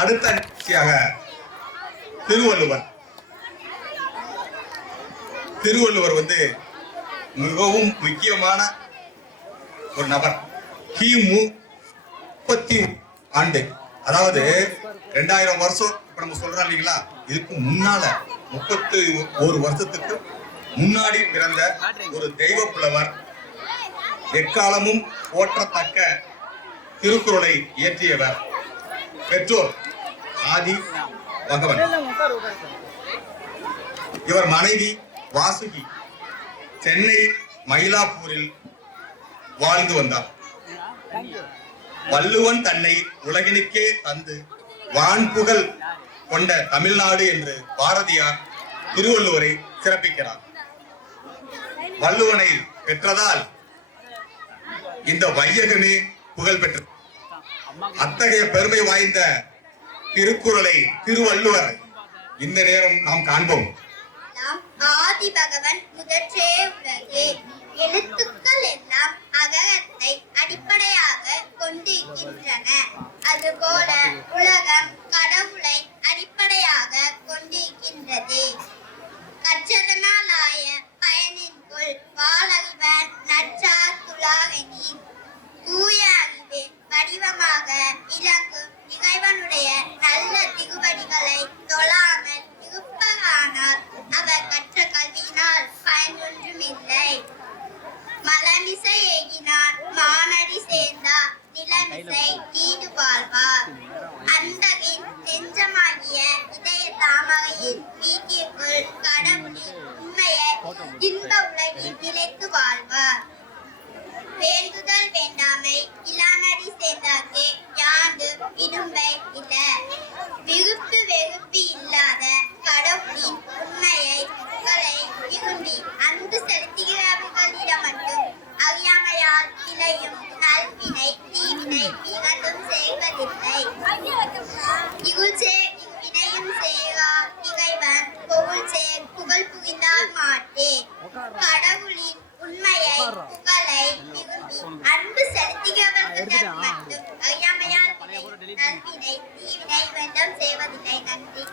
அடுத்தபடியாக திருவள்ளுவர் மிகவும் முக்கியமான ஒரு நபர். கிமு 30 ஆண்டு, அதாவது 2000 வருஷம் இப்ப நம்ம சொல்றோம் இல்லைங்களா, இதுக்கு முன்னால 31 வருஷத்துக்கு முன்னாடி பிறந்த ஒரு தெய்வ புலவர், எக்காலமும் போற்றத்தக்க திருக்குறளை இயற்றியவர். பெற்றோர் ஆதி பகவன். இவர் மனைவி வாசுகி சென்னை மயிலாப்பூரில் வாழ்ந்து வந்தார். வள்ளுவன் தன்னை உலகினுக்கே தந்து வான்புகழ் கொண்ட தமிழ்நாடு என்று பாரதியார் திருவள்ளுவரை சிறப்பிக்கிறார். வள்ளுவனை பெற்றதால் இந்த வையகமே புகழ் பெற்றது. அத்தகைய பெருமை வாய்ந்த திருக்குறளை, திருவள்ளுவரை இந்த நேரம் நாம் காண்போம். ஆதி பகவன் முதற்றே உலகு, எழுத்துக்கள் எல்லாம் அகரத்தை அடிப்படையாக கொண்டிருக்கின்றன. அதுபோல உலகம் கடவுளை அடிப்படையாக கொண்டிருக்கின்றது. கற்றதனாலாய பயனின்குள் வாழறிவன் நற்றார் துளாகெனின், தூய அறிவு வடிவமாக இலங்கும் இறைவனுடைய நல்ல திருவடிகளை தொழாமல் இருப்பதானால் அவர் கற்ற கல்வியினால் பயனொன்றுமில்லை. மலமிசை ஏகினார் மானடி சேர்ந்தார், நிலமிசை நீடு வாழ்வார். அந்தகின் நெஞ்சமாகிய இதய தாமரையின் வீட்டிற்குள் கடவுளின் உண்மையை இன்ப உலகில் நிலைத்து வாழ்வார். வேண்டுதல் வேண்டாமை இளாநடி சேர்ந்தார்க்கு யாண்டு இடும்பை இல்ல. விருப்பு வெறுப்பு இல்லாத கடவுளின் உண்மையை புகழை விரும்பி அன்பு செலுத்துகிறவர்களிடம் மட்டும் அறியாமையால் விளையும் நல்வினை தீவினை இரண்டும் செய்வதில்லை. இவ்வினையும் சேரார் இறைவன் பொருள் சேர் புகழ் புரிந்தால் மாட்டே. கடவுளின் உண்மையை புகழை விரும்பி அன்பு செலுத்துகிறவர்களிடம் மட்டும் அறியாமையால் நல்வினை தீவினை இரண்டும் செய்வதில்லை. நன்றி.